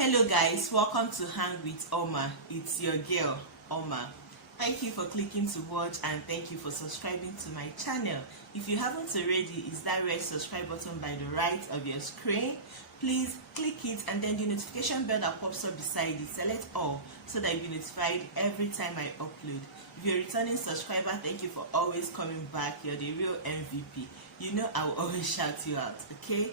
Hello guys, welcome to Hang with Oma. It's your girl Oma. Thank you for clicking to watch and thank you for subscribing to my channel. If you haven't already, is that red subscribe button by the right of your screen? Please click it and then the notification bell that pops up beside it, select all so that you'll be notified every time I upload. If you're a returning subscriber, thank you for always coming back. You're the real MVP. You know I will always shout you out, okay?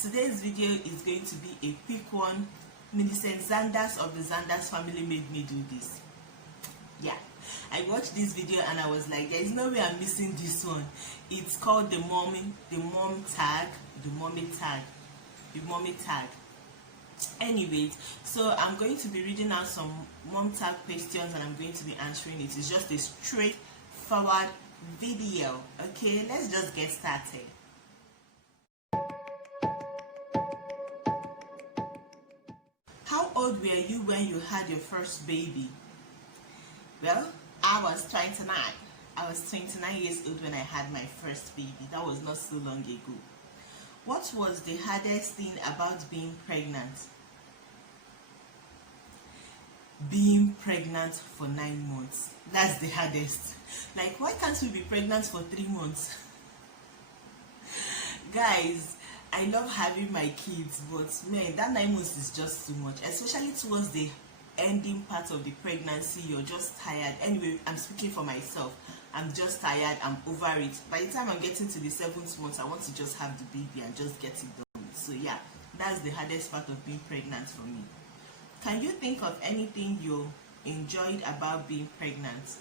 Today's video is going to be a quick one. Millicent Xandercs of the Xandercs family made me do this. Yeah, I watched this video and I was like, there is no way I'm missing this one. It's called the mommy tag. Anyways, so I'm going to be reading out some mom tag questions and I'm going to be answering it. It's just a straightforward video. Okay, let's just get started. How old were you when you had your first baby? Well, I was 29. I was 29 years old when I had my first baby. That was not so long ago. What was the hardest thing about being pregnant? Being pregnant for 9 months. That's the hardest. Like, why can't we be pregnant for 3 months? Guys, I love having my kids, but man, that 9 months is just too much, especially towards the ending part of the pregnancy. You're just tired. Anyway, I'm speaking for myself. I'm just tired. I'm over it. By the time I'm getting to the 7th month, I want to just have the baby and just get it done. So yeah, that's the hardest part of being pregnant for me. Can you think of anything you enjoyed about being pregnant?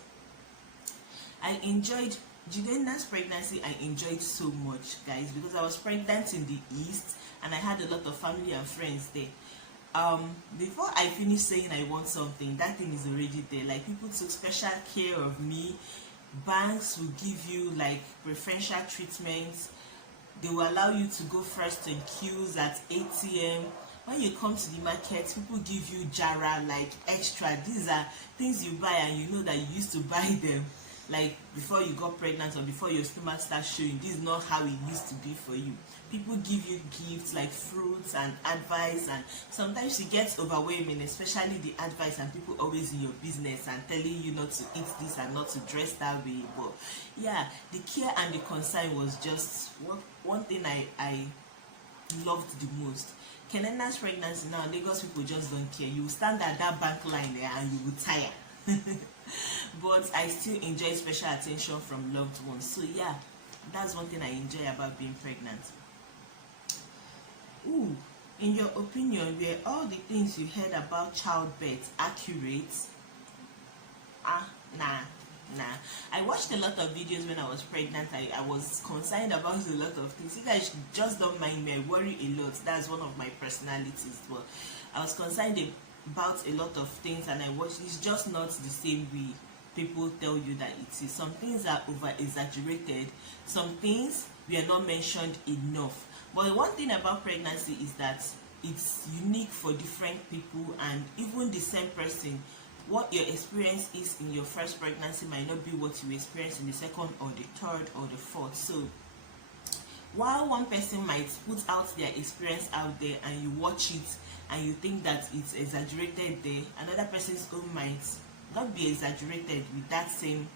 I enjoyed Jidenna's pregnancy. I enjoyed so much, guys, because I was pregnant in the east and I had a lot of family and friends there. Before I finish saying I want something, that thing is already there. Like, people took special care of me. Banks will give you like preferential treatments. They will allow you to go first in queues at ATM. When you come to the market, people give you jara, like extra. These are things you buy and you know that you used to buy them like before you got pregnant or before your stomach starts showing. This is not how it used to be for you. People give you gifts like fruits and advice, and sometimes it gets overwhelming, especially the advice and people always in your business and telling you not to eat this and not to dress that way. But yeah, the care and the concern was just one thing I loved the most. Kenena's pregnancy now, Lagos people just don't care. You stand at that bank line there and you will tire. But I still enjoy special attention from loved ones. So yeah, that's one thing I enjoy about being pregnant. Ooh, in your opinion, were all the things you heard about childbirth accurate? Nah. I watched a lot of videos when I was pregnant. I was concerned about a lot of things. You guys just don't mind me. I worry a lot. That's one of my personalities. But I was concerned about a lot of things and I watched. It's just not the same way people tell you that it is. Some things are over exaggerated. Some things were not mentioned enough. But one thing about pregnancy is that it's unique for different people, and even the same person, what your experience is in your first pregnancy might not be what you experience in the second or the third or the fourth. So while one person might put out their experience out there and you watch it and you think that it's exaggerated there, another person's own might not be exaggerated with that same,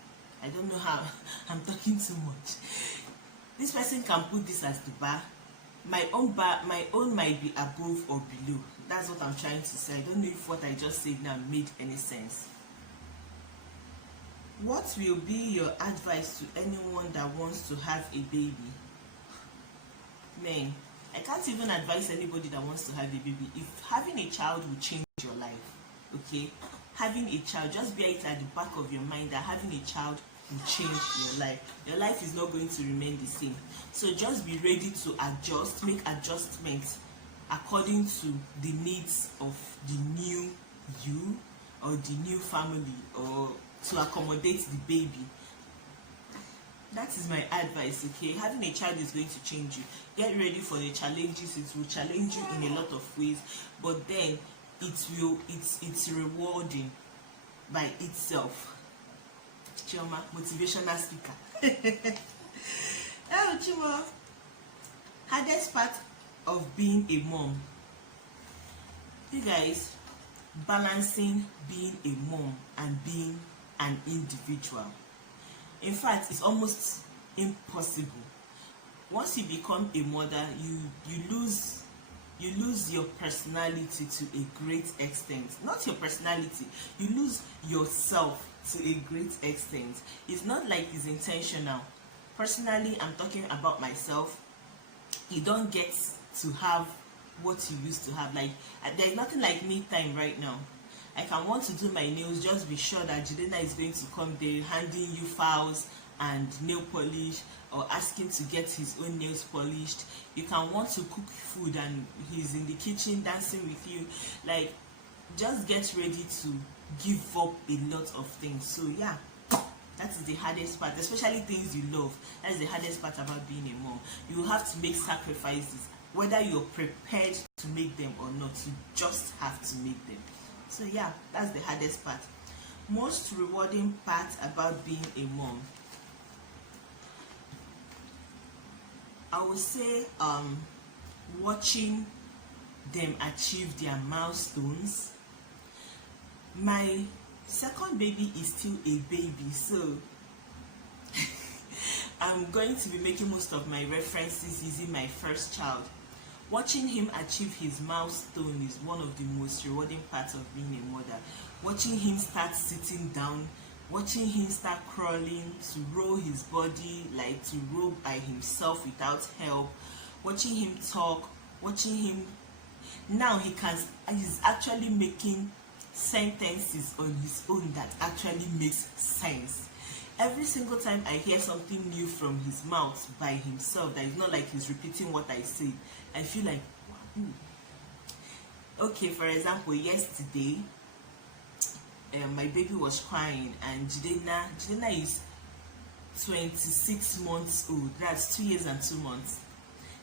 I don't know how, I'm talking too much. This person can put this as the bar. My own might be above or below. That's what I'm trying to say. I don't know if what I just said now made any sense. What will be your advice to anyone that wants to have a baby? Man, I can't even advise anybody that wants to have a baby. If having a child will change your life, okay? Having a child, just bear it at the back of your mind that having a child will change your life. Your life is not going to remain the same. So just be ready to adjust, make adjustments according to the needs of the new you or the new family, or to accommodate the baby. That is my advice, okay? Having a child is going to change you. Get ready for the challenges. It will challenge you in a lot of ways, but then it's rewarding by itself. Chioma, motivational speaker. Oh, Chima. Hardest part of being a mom. You guys, balancing being a mom and being an individual, in fact, it's almost impossible. Once you become a mother, you lose your personality to a great extent. Not your personality, you lose yourself to a great extent. It's not like it's intentional. Personally, I'm talking about myself. You don't get to have what you used to have. Like, there's nothing like me time right now. I can want to do my nails, just be sure that Jidena is going to come there handing you files and nail polish, or asking to get his own nails polished. You can want to cook food and he's in the kitchen dancing with you. Like, just get ready to give up a lot of things. So yeah, that is the hardest part, especially things you love. That is the hardest part about being a mom. You have to make sacrifices, whether you're prepared to make them or not. You just have to make them. So yeah, that's the hardest part. Most rewarding part about being a mom, I would say watching them achieve their milestones. My second baby is still a baby, so I'm going to be making most of my references using my first child. Watching him achieve his milestone is one of the most rewarding parts of being a mother. Watching him start sitting down, watching him start crawling, to roll his body, like to roll by himself without help, watching him talk, watching him, now he's actually making sentences on his own that actually makes sense. Every single time I hear something new from his mouth by himself, that is not like he's repeating what I say, I feel like, okay, for example, yesterday, my baby was crying, and Jidena is 26 months old. That's 2 years and 2 months.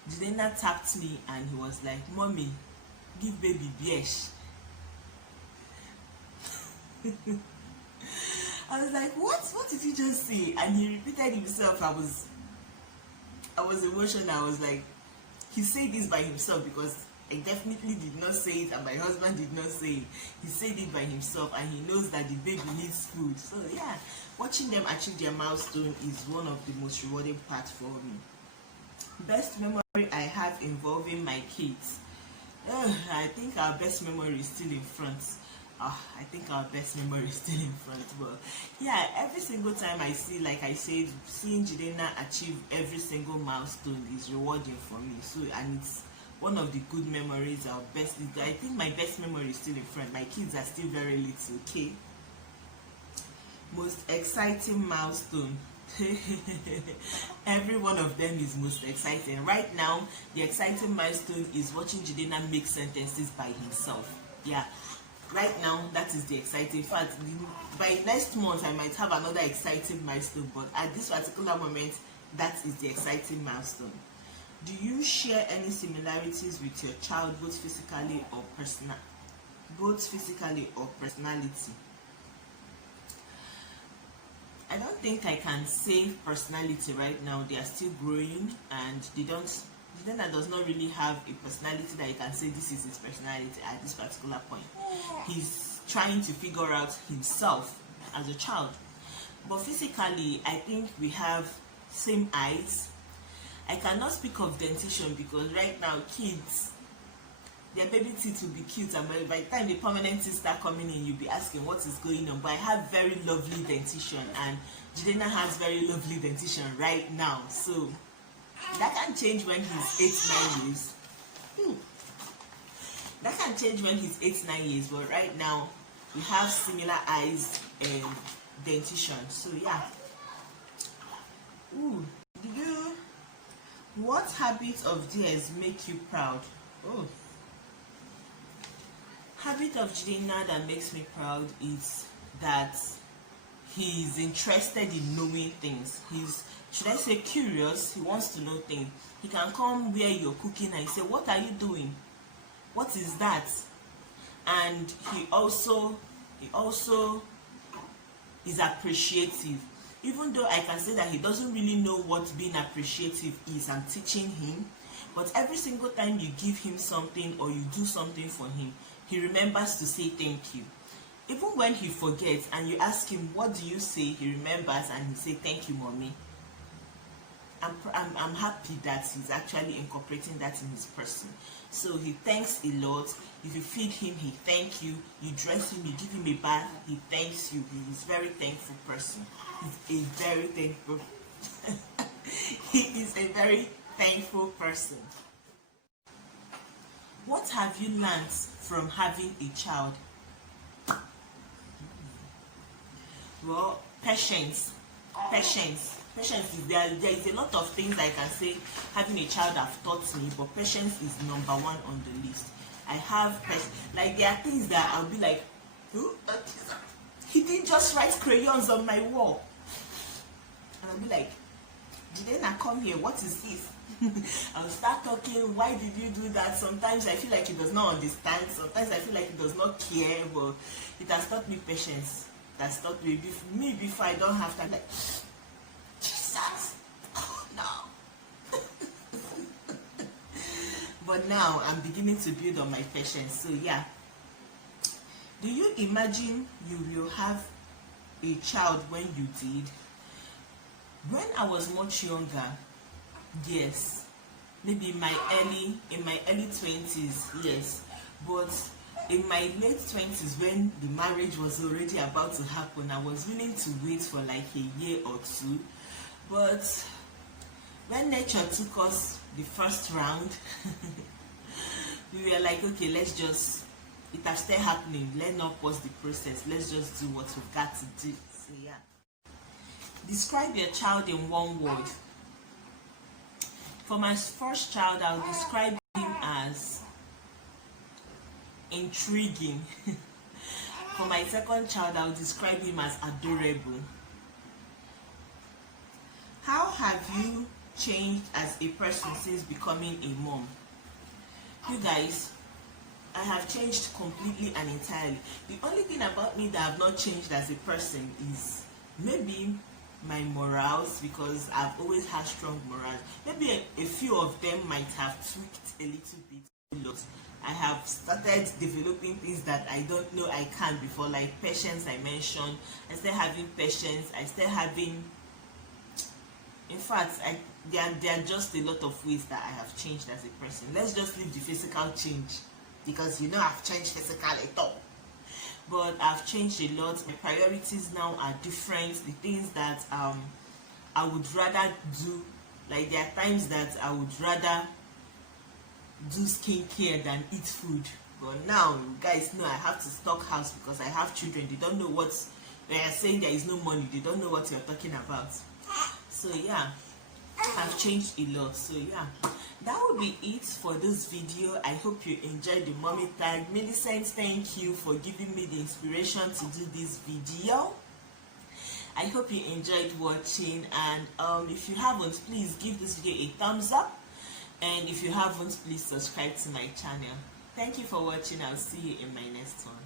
Jidena tapped me and he was like, "Mommy, give baby biesh." I was like, what did he just say? And he repeated himself. I was emotional. I was like, he said this by himself, because I definitely did not say it and my husband did not say it. He said it by himself, and he knows that the baby needs food. So yeah, watching them achieve their milestone is one of the most rewarding parts for me. Best memory I have involving my kids. I think our best memory is still in front. I think our best memory is still in front. But yeah, every single time I see, like I said, seeing Jidena achieve every single milestone is rewarding for me. So, and it's one of the good memories. I think my best memory is still in front. My kids are still very little. Okay. Most exciting milestone. Every one of them is most exciting. Right now, the exciting milestone is watching Jidena make sentences by himself. Yeah. Right now, that is the exciting. In fact, by next month I might have another exciting milestone, but at this particular moment, that is the exciting milestone. Do you share any similarities with your child, both physically or personality? I don't think I can say personality right now. They are still growing, and Jidena does not really have a personality that you can say this is his personality at this particular point. He's trying to figure out himself as a child. But physically, I think we have same eyes. I cannot speak of dentition, because right now kids, their baby teeth will be cute, and by the time the permanent teeth start coming in, you'll be asking what is going on. But I have very lovely dentition, and Jidena has very lovely dentition right now. So that can change when he's 8-9 years. That can change when he's 8-9 years, but right now we have similar eyes and dentition. So yeah. What habit of theirs make you proud? Habit of Jidena that makes me proud is that he's interested in knowing things. He's, should I say, curious. He wants to know things. He can come where you're cooking and say, "What are you doing? What is that?" And he also is appreciative. Even though I can say that he doesn't really know what being appreciative is, I'm teaching him. But every single time you give him something or you do something for him, he remembers to say thank you. Even when he forgets and you ask him, what do you say? He remembers and he say, thank you, mommy. I'm happy that he's actually incorporating that in his person. So he thanks a lot. If you feed him, he thank you. You dress him, you give him a bath, he thanks you. He's a very thankful person. He's a very thankful he is a very thankful person. What have you learned from having a child? Well, patience. Patience is there is a lot of things I can say having a child have taught me, but patience is number one on the list. I have like there are things that I'll be like, he didn't just write crayons on my wall, and I'll be like, did they not come here? What is this? I'll start talking, why did you do that? Sometimes I feel like he does not understand, sometimes I feel like he does not care, but it has taught me patience. That's not me before I don't have time. Like, Jesus, oh no. But now I'm beginning to build on my patience. So yeah. Do you imagine you will have a child when you did? When I was much younger, yes. Maybe in my early 20s, yes. But in my late 20s, when the marriage was already about to happen, I was willing to wait for like a year or two. But when nature took us the first round, we were like, okay, let's just, it has started happening, let's not pause the process, let's just do what we've got to do. So yeah. Describe your child in one word. For my first child, I'll describe him as intriguing. For my second child, I'll describe him as adorable. How have you changed as a person since becoming a mom? You guys, I have changed completely and entirely. The only thing about me that have not changed as a person is maybe my morals, because I've always had strong morals. Maybe a few of them might have tweaked a little bit. I have started developing things that I don't know I can before, like patience I mentioned. I started having patience. I started having, in fact, there are just a lot of ways that I have changed as a person. Let's just leave the physical change, because you know I've changed physically at all. But I've changed a lot. My priorities now are different. The things that I would rather do, like there are times that I would rather do skincare than eat food. But now, you guys know I have to stock house because I have children. They don't know what, when you're saying there is no money, they don't know what you're talking about. So yeah, I've changed a lot. So yeah, that would be it for this video. I hope you enjoyed the mommy tag. Millicent, thank you for giving me the inspiration to do this video. I hope you enjoyed watching, and if you haven't, please give this video a thumbs up, and if you haven't, please subscribe to my channel. Thank you for watching. I'll see you in my next one.